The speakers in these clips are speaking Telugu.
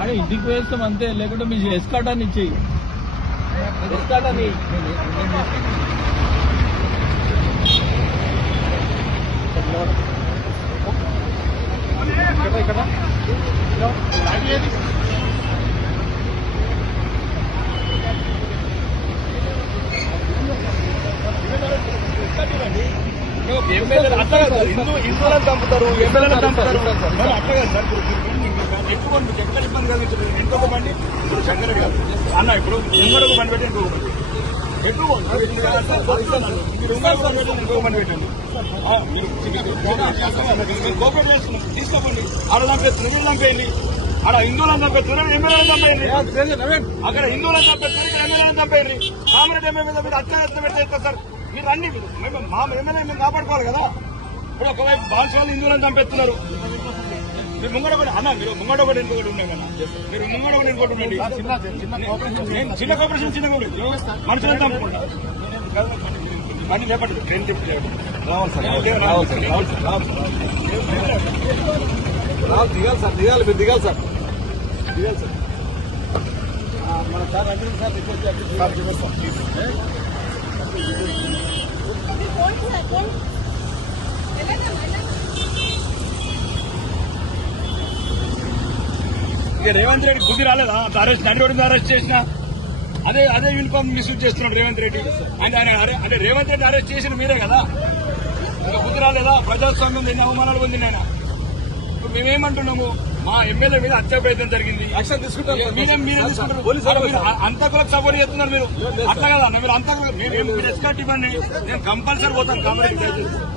అరే ఇంటికి వేస్తాం అంతే, లేకుంటే మీ ఎస్కాటాన్ని ఇచ్చేయి. ఎస్కాటాన్ని హిందువులను చంపుతారు, ఎమ్మెల్యేలను చంపుతారు. అట్లా కాదు సార్, ఎక్కువ ఎక్కడ ఇబ్బంది కలిగించలేదు. ఇంకొక బండి ఇప్పుడు శంకర్ గారు అన్న, ఇప్పుడు ఇంకొక బండి పెట్టి ఇంకొక బండి ఎక్కువ ఇంకొక బండి పెట్టండి. కోపరేట్ చేస్తున్నాం, తీసుకోకండి. ఆడ చంపేస్తున్నారు, వీళ్ళు చంపేయండి. ఆడ హిందువులను చంపేస్తున్నారు, ఎమ్మెల్యేలను చంపేయండి. అక్కడ హిందువులను చంపేస్తున్నారు, ఎమ్మెల్యేలను చంపేయండి. కామరెడ్డి ఎమ్మెల్యే మీద అత్యాచారం పెడితే సార్ మీరు అన్ని మా ఎమ్మెల్యే మేము కాపాడుకోవాలి కదా. ఇప్పుడు ఒకవైపు బాల్స్వాళ్ళు హిందువులను చంపేస్తున్నారు. మీరు ముంగడ కూడా అన్న, మీరు ముంగడ కూడా ఇంకొకటి ఉన్నాయి కదా, మీరు ముంగడ కూడా ఇంకోటి ఉండండి. చిన్న కోఆపరేషన్ చిన్నగా ఉండేది, మనుషులను చంపుకుంటా అన్ని చెప్పండి. ట్రైన్ చెప్పి రావాలి సార్, రావాలి సార్, రావాలి సార్, రావాలి సార్, దిగాలి సార్, దిగాలి, మీరు దిగాలి సార్, దిగాలి సార్. మన సార్ అంటే సార్ ఇక రేవంత్ రెడ్డి బుద్ధి రాలేదా? అరెస్ట్ నడిరోడ్డు అరెస్ట్ చేసిన అదే యూనిఫామ్ మిస్యూజ్ చేస్తున్నాడు రేవంత్ రెడ్డి. అంటే రేవంత్ రెడ్డి అరెస్ట్ చేసిన మీరే కదా, ఇంకా బుద్ధి రాలేదా? ప్రజాస్వామ్యం ఎన్ని అవమానాలు పొందింది ఆయన. ఇప్పుడు మేమేమంటున్నాము, మా ఎమ్మెల్యే మీద హత్య ప్రయత్నం జరిగింది, యాక్షన్ తీసుకుంటారు. మీరే తీసుకుంటారు, అంతకులకు సపోర్ట్ చేస్తున్నారు మీరు. అట్లా కదా అన్న, మీరు అంతకులు మీరు ఎస్కాట్ ఇవ్వండి, నేను కంపల్సరీ పోతాను. కాబట్టి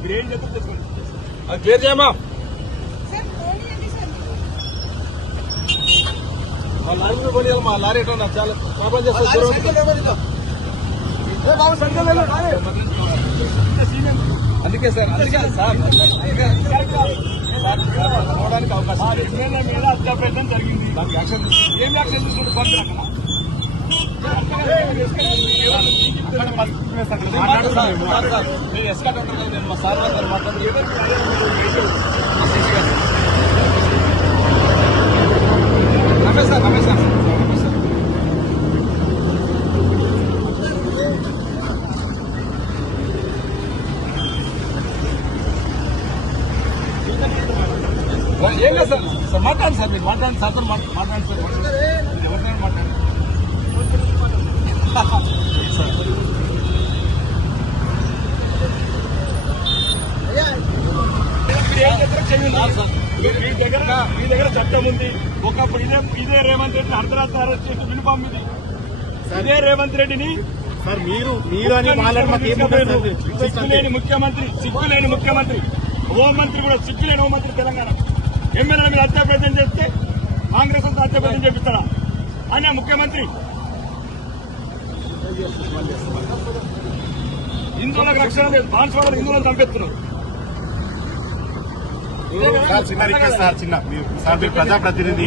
మీరు ఏం చెప్తారు తెలుసుకోండి, అది క్లియర్ చేయమా. మా లారీ కూడా కొనియాలి, మా లారీ ఎట్లా చాలా ప్రాబ్లం చేస్తారు. అందుకే సార్, అందుకే సార్ పోవడానికి అవకాశం. ఎమ్మెల్యే మీద హత్య ప్రయత్నం జరిగింది, దానికి యాక్షన్ ఏం యాక్షన్ తీసుకుంటే పడుతుంది ఎస్కాట్ అంటారు. నేను మా సార్ గారు మాట్లాడుతున్నాను. రమేష్ సార్, రమేష్ సార్, ఏం లేదు సార్, సార్ మాట్లాడండి సార్, మీరు మాట్లాడండి సార్తో మాట్లాడండి సార్, ఎవరికైనా మాట్లాడండి. మీరు ఏం చెప్తారో చేయండి సార్. మీ దగ్గర చట్టం ఉంది. ఒకప్పుడు ఇదే రేవంత్ రెడ్డిని అర్ధరాత్రి అరెస్ట్ చేసి యూనిఫామ్ మీద ఇదే రేవంత్ రెడ్డిని సార్ మీరు సిగ్గులేని ముఖ్యమంత్రి హోంమంత్రి కూడా సిగ్గులేని హోంమంత్రి తెలంగాణ ఎమ్మెల్యేల మీద హత్య ప్రయత్నం చేస్తే కాంగ్రెస్ అంతా హత్య ప్రయత్నం చేపిస్తారా? ఆయన ముఖ్యమంత్రి. హిందువులకు రక్షణ లేదు, బాన్స్వాడలు హిందువులను చంపేస్తున్నారు. ప్రజాప్రతినిధి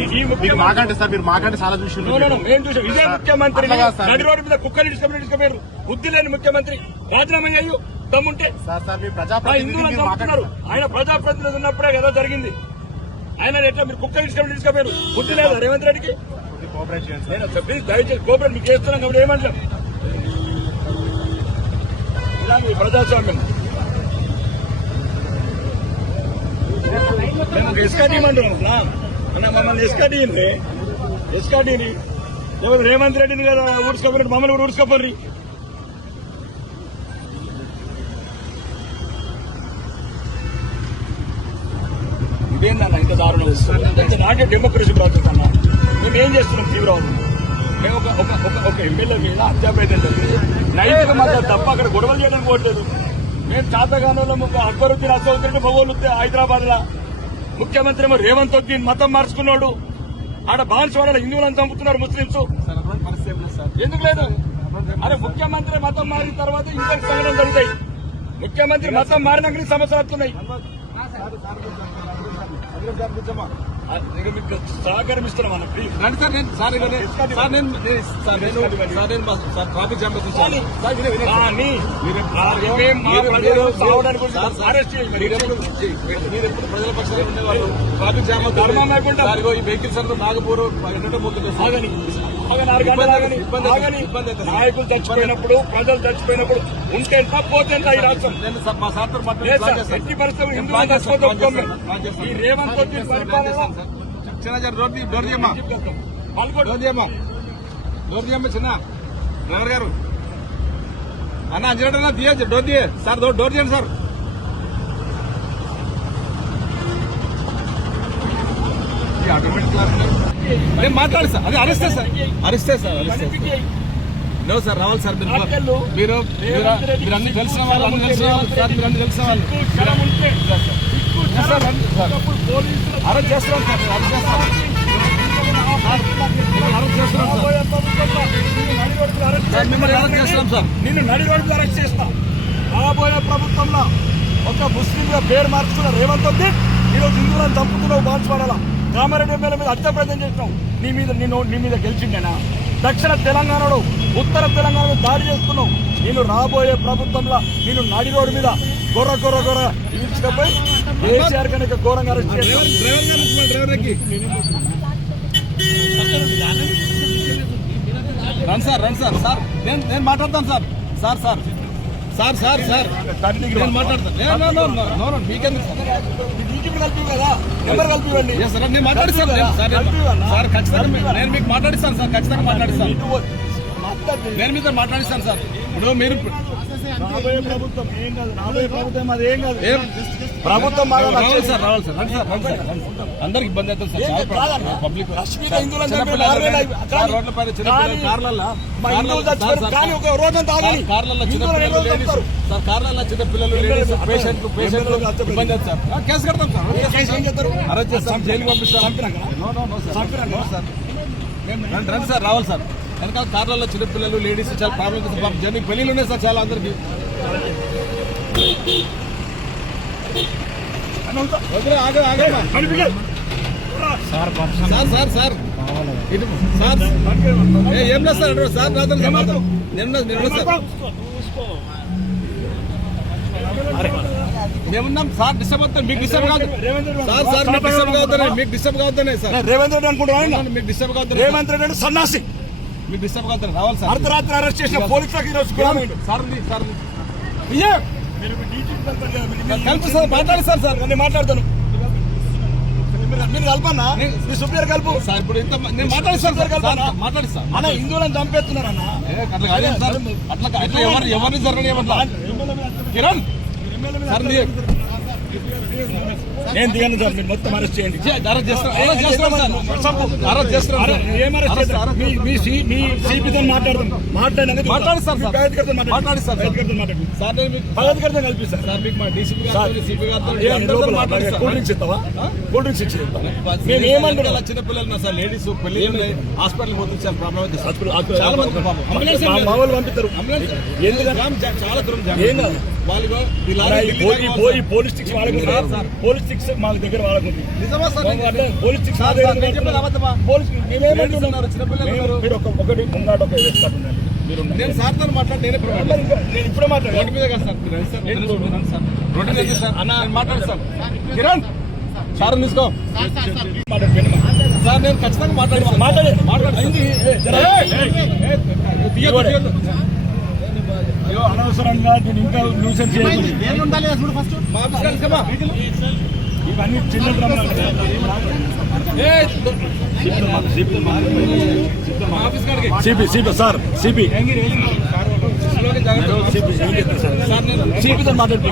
మాకంటే సార్, మీరు మాకంటే చాలా చూసారు. మేము చూసాం, ఇదే ముఖ్యమంత్రి నడి రోడ్డు మీద కుక్కలు తీసుకుపోయారు. బుద్ధి లేని ముఖ్యమంత్రి. రాజీనామా అయ్యు దమ్ముంటే. హిందువులను చంపుతున్నారు. ఆయన ప్రజాప్రతినిధి ఉన్నప్పుడే కదా జరిగింది. ఆయన ఎట్లా మీరు కుక్కలు తీసుకుపోయారు? బుద్ధి లేదా రేవంత్ రెడ్డికి? ప్లీజ్ దయచేసి కోఆపరేట్ మీకు చేస్తున్నాం కాబట్టి ఏమంటాం. ఇలా మీ ప్రజాస్వామ్యం మేము ఎస్కాట్ ఇవ్వమంటున్నాం. మమ్మల్ని ఎస్కాట్ ఇవ్వండి, ఎస్కాట్ ఇవ్వండి. లేకపోతే రేవంత్ రెడ్డిని కదా ఊడ్చుకోపోయి మమ్మల్ని కూడా ఊడ్చుకోపోర్రి. ఇదేందన్న ఇంత దారుణం వస్తుంది? నాకే డెమోక్రసీ ప్రాసెస్ అన్న. మేము ఏం చేస్తున్నాం తీవ్రవాదం? మేము ఒక ఎమ్మెల్యే మీద హత్యాప్రయత్నం జరిగింది, నైతిక మద్దతు తప్ప అక్కడ గొడవలు చేయడానికి పోవట్లేదు. మేము చాతగానంలో అక్బరుద్దీన్ అసౌద్దీన్ మొగోళ్ళు హైదరాబాద్ లా ముఖ్యమంత్రి ఏమో రేవంత్ ఉద్దీన్ మతం మార్చుకున్నాడు. ఆడ బాన్స్వాడలో హిందువులను చంపుతున్నారు ముస్లింస్. ఎందుకు లేదు? అరే ముఖ్యమంత్రి మతం మారిన తర్వాత ఇంకా సంఘటనలు జరుగుతాయి. ముఖ్యమంత్రి మతం మారినాక సమస్యలు వస్తున్నాయి. మీకు సహకరిస్తున్నాం అన్న ప్లీజ్ రండి సార్ నేను సార్ ట్రాఫిక్ జామ్ కానీ మా ప్రజలు సావడానికి అరెస్ట్ ప్రజల పక్షాలు ఉండేవాళ్ళు ట్రాఫిక్ జామ్ ధర్మం లేకుండా ఈ వెహికల్స్ అందరూ నాగపూర్ ఎండటం పోతుంది నాయకులు చచ్చిపోయినప్పుడు ప్రజలు చచ్చిపోయినప్పుడు ఉంటే ఎంత పోతే ఎంత ఈ రాష్ట్రం నేను మా సార్తో ఎట్టి పరిస్థితులు హిందువులు చచ్చిపోతే ఒప్పుకోం. ఈ రేవంత్ రెడ్డి పరిపాలన చిన్న డోర్ తీయమ్మా డోర్ తీయమ్మా చిన్న డ్రైవర్ గారు అన్న అంజనన్నా తీయచ్చు డోర్ తీయ సార్ డోర్ తీయండి సార్ ఆటోమేటిక్ క్లాస్ నేను మాట్లాడు సార్ అది అరెస్టే సార్ నో సార్ రావాలి సార్ మీరు అన్ని తెలిసిన వాళ్ళు సార్ మీరు అన్ని తెలిసిన వాళ్ళు అరెస్ట్ చేస్తున్నాం సార్ మిమ్మల్ని అరెస్ట్ చేస్తున్నాం సార్ నిన్ను నడి రోడ్డు అరెస్ట్ చేస్తా. రాబోయే ప్రభుత్వంలో ఒక ముస్లింగా పేరు మార్చుకున్న రేవంత్ రెడ్డి ఈరోజు హిందువులను చంపుతున్నావు బాన్స్వాడలా కామారెడ్డి ఎమ్మెల్యే మీద హత్య ప్రయత్నం చేసినావు. నీ మీద గెలిచిండేనా? దక్షిణ తెలంగాణలో ఉత్తర తెలంగాణలో దాడి చేస్తున్నావు. నేను రాబోయే ప్రభుత్వంలో నేను నడి రోడ్డు మీద గొర్ర ఈడ్చుకపోయి కేసీఆర్ కనుక ఘోరంగా అరెస్ట్ చేస్తాను. రండి సార్ నేను మాట్లాడతాను సార్ నేను మాట్లాడతాను మీకెందుకు కలిపి కదా నెంబర్ కలిపివ్వండి. నేను మాట్లాడిస్తాను సార్ ఖచ్చితంగా నేను మీకు మాట్లాడిస్తాను సార్ ఖచ్చితంగా మాట్లాడిస్తాను నేను మీతో మాట్లాడిస్తాను సార్ ఇప్పుడు మీరు రాబోయే ప్రభుత్వం ఏం కాదు. రాబోయే ప్రభుత్వం అది ఏం కాదు. ప్రభుత్వం రావాలి సార్ అందరికి ఇబ్బంది అవుతుంది సార్ పబ్లిక్ కార్లలో చిన్న పిల్లలు పేషెంట్లు ఇబ్బంది అవుతుంది సార్ కేసు కడతాం సార్ అరెస్ట్ చేస్తాం జైలుకి పంపిస్తాం రండి సార్ రావాలి సార్ వెనకాల కార్లలో చిన్నపిల్లలు లేడీస్ చాలా ప్రాబ్లమ్ జర్నీ పెళ్లిలు ఉన్నాయి సార్ చాలా అందరికి సార్ ఏం లేదు సార్ మేమున్నాం సార్ డిస్టర్బ్ అవుతాను మీకు డిస్టర్బ్ కాదు సార్ మీకు డిస్టర్బ్ కావుతానే సార్ రేవంత్ రెడ్డి అనుకుంటున్నా మీకు డిస్టర్బ్ కావుతాను రేవంత్ రెడ్డి సన్నాసి మీకు డిస్టర్బ్ కావుతాను రావాలి సార్ అర్ధరాత్రి అరెస్ట్ చేసిన పోలీసులకు ఈరోజు కలిపి సార్ మాట్లాడిస్తాను సార్ నేను మాట్లాడతాను. మీరు కలపన్నా మీ సుప్రీర్ కలుపు సార్ ఇప్పుడు ఇంత నేను మాట్లాడిస్తాను మాట్లాడిస్తాను అన్న హిందువులను చంపేస్తున్నారన్న అట్లా ఎవరిని జరగని కిరణ్ సార్ నేను దిగాను సార్. మీరు మొత్తం అరెస్ట్ చేయండి. మీ సిపితో మాట్లాడిస్తాను కల్పిస్తాను. కూల్ డ్రింక్స్ ఇస్తావా? కూల్ డ్రింక్స్ ఇచ్చి మేము ఏమంటారు చిన్నపిల్లలు సార్ లేడీస్ పెళ్లి హాస్పిటల్ పోతుంది చాలా ప్రాబ్లం అవుతుంది చాలా మంది మామూలు పంపిస్తారు. చాలా దూరం ఏం కాదు పోలీస్ స్టిక్స్ పోలీస్ స్టిక్స్ మా దగ్గర వాళ్ళకుంది. పోలీస్ స్టిక్స్ మీరు ఒకటి ముంగాట ఒక వేస్తాడు. నేను సార్తో మాట్లాడి నేను ఇప్పుడే మాట్లాడాను. మాట్లాడతాను కిరణ్ సార్ తీసుకో సార్ నేను ఖచ్చితంగా మాట్లాడింది అనవసరంగా నేను ఇంకా న్యూసెన్స్ చేయలేదు. ఇవన్నీ చిన్న సిపి సార్ సిపి సిపితో మాట్లాడు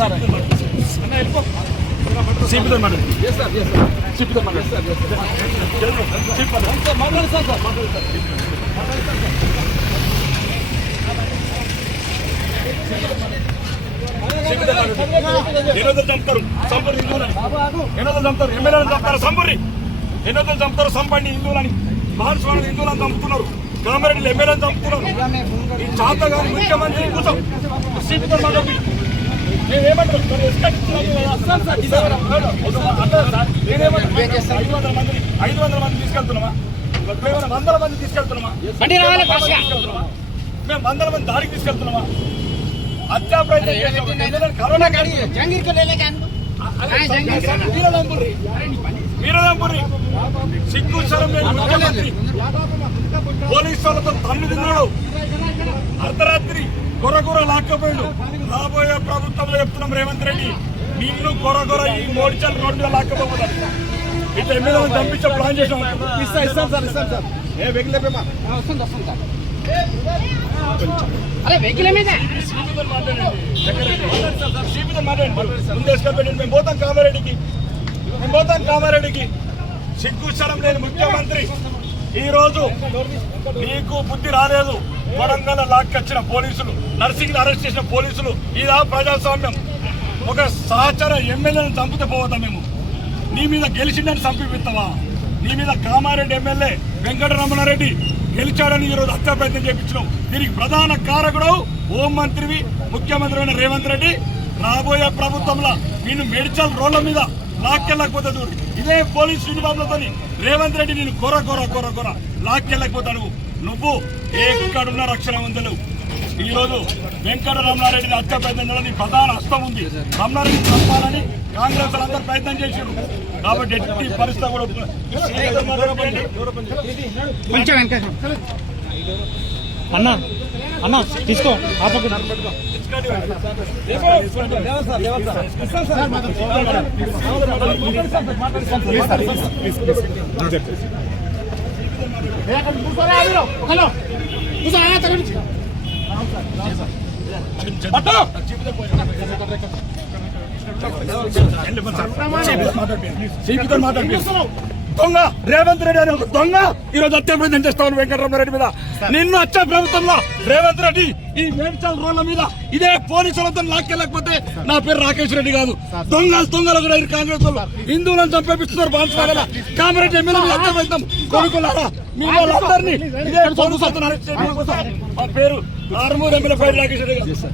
సార్ సిపితో మాట్లాడు సిపితో మాట్లాడు సార్ చంపుతారు ఎమ్మెల్యేలను చంపుతారు సంపండి హిందువులని బాన్స్వాడ హిందువులను చంపుతున్నారు. కామారెడ్డి ఎమ్మెల్యేలను చంపుతున్నారు. ఈ చాతగాని ముఖ్యమంత్రి కోసం సిపితో మాట్లాడి మేమేమంటారు మరి ఎస్కట్ ఇస్తున్నాము కదా. అంటే సార్ నేనేమంటారు 500 మంది తీసుకెళ్తున్నామా? మేము 100 మంది తీసుకెళ్తున్నామా? మేము 100 మంది దాడికి తీసుకెళ్తున్నామా? హత్యా ప్రయత్నం చేసాం. కరోనా వీరదంపురి సిగ్గు శరం లేని ముఖ్యమంత్రి పోలీసు వాళ్ళతో తన్ను తిన్నాడు. అర్ధరాత్రి కొరకొర లాక్కపోయాడు. రాబోయే ప్రభుత్వంలో చెప్తున్నాం రేవంత్ రెడ్డి, నిన్ను కొరకొర ఈ మోడిచల్ రోడ్డు మీద లాక్కపోతాడు. ఇట్లా ఎమ్మెల్యేలను చంపించే ప్లాన్ చేసాం. ఇస్తాం సార్ ఏ వెహికల్ మేము పోతాం కామారెడ్డికి. సిగ్గు శరం లేని ముఖ్యమంత్రి ఈ రోజు నీకు బుద్ధి రాలేదు. వరంగల్ లాక్కొచ్చిన పోలీసులు, నర్సింగ్ అరెస్ట్ చేసిన పోలీసులు, ఇదా ప్రజాస్వామ్యం? ఒక సహచర ఎమ్మెల్యేలను చంపితే పోవద్దాం మేము? నీ మీద గెలిచిందని చంపిస్తావా? నీ మీద కామారెడ్డి ఎమ్మెల్యే వెంకటరమణారెడ్డి గెలిచాడని ఈరోజు హత్యా ప్రయత్నం చేయించడం. దీనికి ప్రధాన కారకుడు హోంమంత్రివి ముఖ్యమంత్రి అయిన రేవంత్ రెడ్డి. రాబోయే ప్రభుత్వంలో నేను మెడికల్ రోడ్ల మీద లాక్కెళ్ళకపోతాడు. ఇదే పోలీస్ యూనిఫామ్లతో రేవంత్ రెడ్డి నేను కొర లాక్కెళ్ళకపోతాడు. నువ్వు ఎక్కడున్న రక్షణ ఉందలు. ఈ రోజు వెంకటరమణారెడ్డిని హత్య ప్రయత్నం నీ ప్రధాన హస్తం ఉంది. రమణారెడ్డి చంపాలని కాంగ్రెస్ అందరూ ప్రయత్నం చేశారు. కాబట్టి ఎట్టి పరిస్థితి కూడా అన్నా తీసుకో దొంగ రేవంత్ రెడ్డి అని ఒక దొంగ ఈరోజు హత్య ప్రయత్నం చేస్తాను వెంకటరమణారెడ్డి మీద. నిన్ను వచ్చే ప్రభుత్వంలో రేవంత్ రెడ్డి ఈ మేడ్చల్ రోడ్ల మీద ఇదే పోలీసులతో లాక్కెళ్ళకపోతే నా పేరు రాకేష్ రెడ్డి కాదు. దొంగలు కూడా కాంగ్రెస్ వాళ్ళు హిందువులను చంపేపిస్తున్నారు. బాన్స్వాగల కామారెడ్డి ఎమ్మెల్యే మీద హత్య ప్రయత్నం కొడుకులారా మీ వాళ్ళందరినీ ఇదే పోలీసులతో అరెస్ట్ చేయడం కోసం మా పేరు ఆర్మూర్ ఎమ్మెల్యే పైడి రాకేష్ రెడ్డి గారు.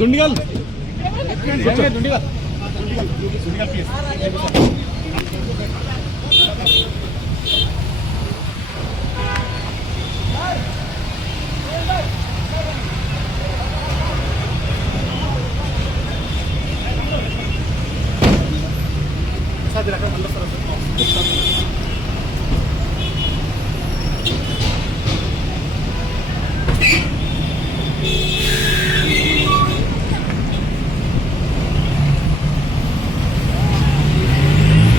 దుండిగల్